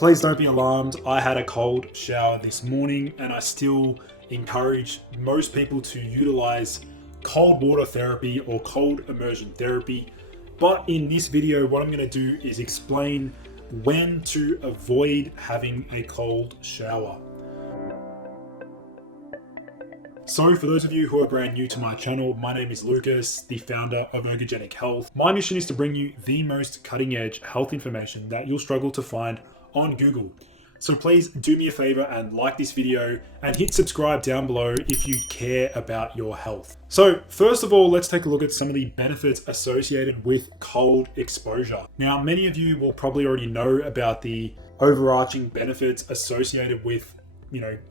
Please don't be alarmed. I had a cold shower this morning and I still encourage most people to utilize cold water therapy or cold immersion therapy. But in this video, what I'm going to do is explain when to avoid having a cold shower. So for those of you who are brand new to my channel, my name is Lucas, the founder of Ergogenic Health. My mission is to bring you the most cutting edge health information that you'll struggle to find on Google. So please do me a favor and like this video and hit subscribe down below if you care about your health. So first of all, let's take a look at some of the benefits associated with cold exposure. Now, many of you will probably already know about the overarching benefits associated with,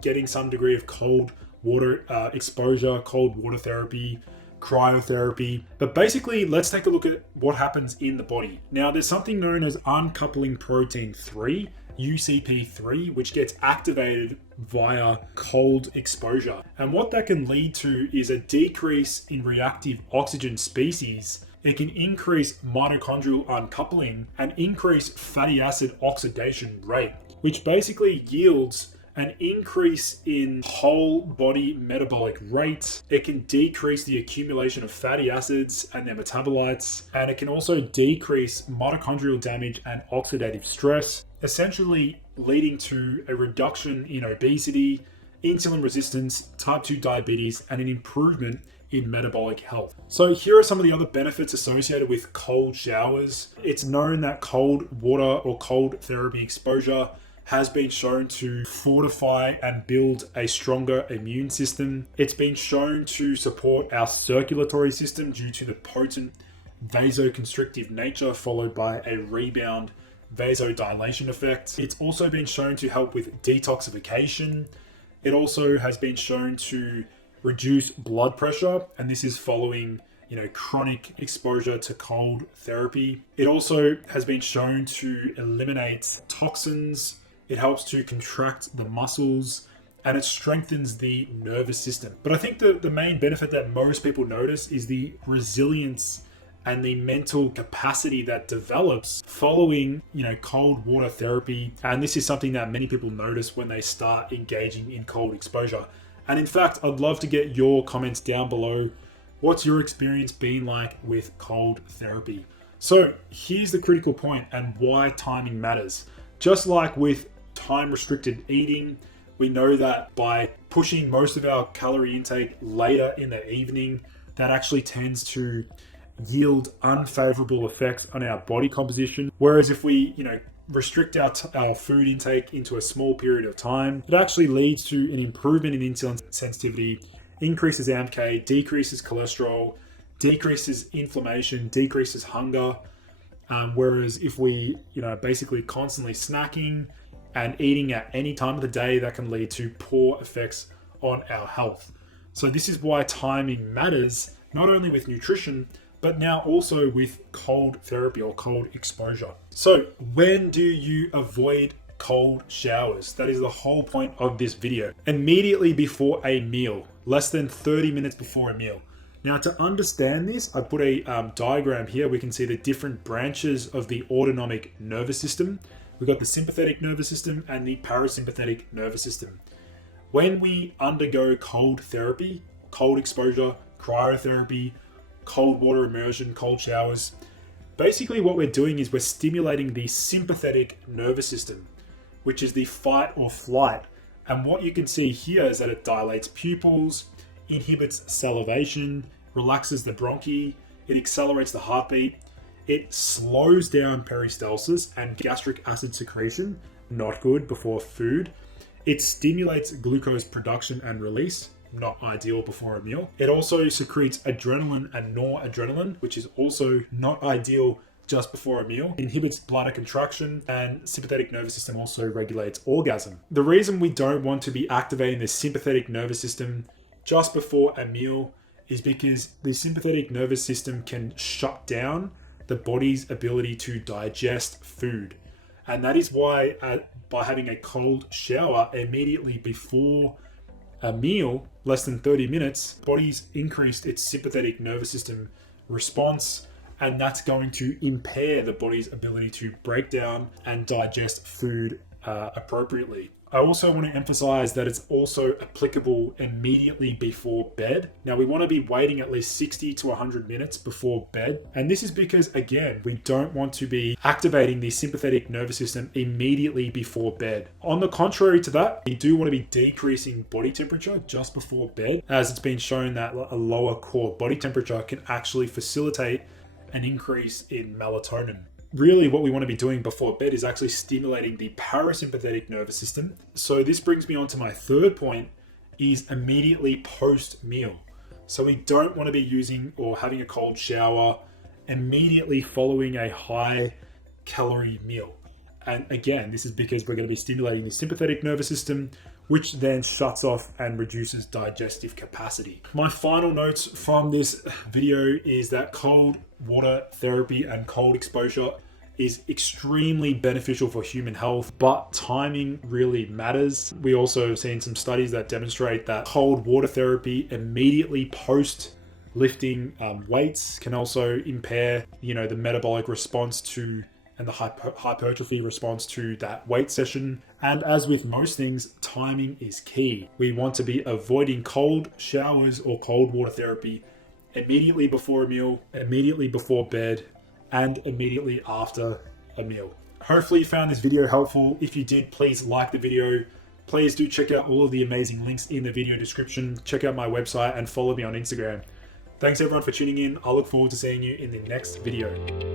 getting some degree of cold water exposure, cold water therapy, cryotherapy. But basically, let's take a look at what happens in the body. Now, there's something known as uncoupling protein 3, UCP3, which gets activated via cold exposure. And what that can lead to is a decrease in reactive oxygen species. It can increase mitochondrial uncoupling and increase fatty acid oxidation rate, which basically yields an increase in whole body metabolic rate. It can decrease the accumulation of fatty acids and their metabolites, and it can also decrease mitochondrial damage and oxidative stress, essentially leading to a reduction in obesity, insulin resistance, type 2 diabetes, and an improvement in metabolic health. So here are some of the other benefits associated with cold showers. It's known that cold water or cold therapy exposure has been shown to fortify and build a stronger immune system. It's been shown to support our circulatory system due to the potent vasoconstrictive nature, followed by a rebound vasodilation effect. It's also been shown to help with detoxification. It also has been shown to reduce blood pressure, and this is following chronic exposure to cold therapy. It also has been shown to eliminate toxins. It helps to contract the muscles and it strengthens the nervous system. But I think the main benefit that most people notice is the resilience and the mental capacity that develops following, cold water therapy. And this is something that many people notice when they start engaging in cold exposure. And in fact, I'd love to get your comments down below. What's your experience been like with cold therapy? So here's the critical point and why timing matters. Just like with time-restricted eating, we know that by pushing most of our calorie intake later in the evening, that actually tends to yield unfavorable effects on our body composition. Whereas if we, restrict our food intake into a small period of time, it actually leads to an improvement in insulin sensitivity, increases AMPK, decreases cholesterol, decreases inflammation, decreases hunger. Whereas if we, basically constantly snacking and eating at any time of the day, that can lead to poor effects on our health. So this is why timing matters, not only with nutrition, but now also with cold therapy or cold exposure. So when do you avoid cold showers? That is the whole point of this video. Immediately before a meal, less than 30 minutes before a meal. Now, to understand this, I put a diagram here. We can see the different branches of the autonomic nervous system. We've got the sympathetic nervous system and the parasympathetic nervous system. When we undergo cold therapy, cold exposure, cryotherapy, cold water immersion, cold showers, basically what we're doing is we're stimulating the sympathetic nervous system, which is the fight or flight. And what you can see here is that it dilates pupils, inhibits salivation, relaxes the bronchi, it accelerates the heartbeat, it slows down peristalsis and gastric acid secretion, not good before food. It stimulates glucose production and release, not ideal before a meal. It also secretes adrenaline and noradrenaline, which is also not ideal just before a meal. It inhibits bladder contraction, and sympathetic nervous system also regulates orgasm. The reason we don't want to be activating the sympathetic nervous system just before a meal is because the sympathetic nervous system can shut down the body's ability to digest food. And that is why by having a cold shower immediately before a meal, less than 30 minutes, body's increased its sympathetic nervous system response, and that's going to impair the body's ability to break down and digest food appropriately. I also want to emphasize that it's also applicable immediately before bed. Now, we want to be waiting at least 60 to 100 minutes before bed. And this is because, again, we don't want to be activating the sympathetic nervous system immediately before bed. On the contrary to that, we do want to be decreasing body temperature just before bed, as it's been shown that a lower core body temperature can actually facilitate an increase in melatonin. Really, what we want to be doing before bed is actually stimulating the parasympathetic nervous system. So this brings me on to my third point, is immediately post meal. So we don't want to be using or having a cold shower immediately following a high calorie meal. And again, this is because we're going to be stimulating the sympathetic nervous system, which then shuts off and reduces digestive capacity. My final notes from this video is that cold water therapy and cold exposure is extremely beneficial for human health, but timing really matters. We also have seen some studies that demonstrate that cold water therapy immediately post lifting weights can also impair, the metabolic response to and the hypertrophy response to that weight session. And as with most things, timing is key. We want to be avoiding cold showers or cold water therapy immediately before a meal, immediately before bed, and immediately after a meal. Hopefully you found this video helpful. If you did, please like the video. Please do check out all of the amazing links in the video description. Check out my website and follow me on Instagram. Thanks everyone for tuning in. I look forward to seeing you in the next video.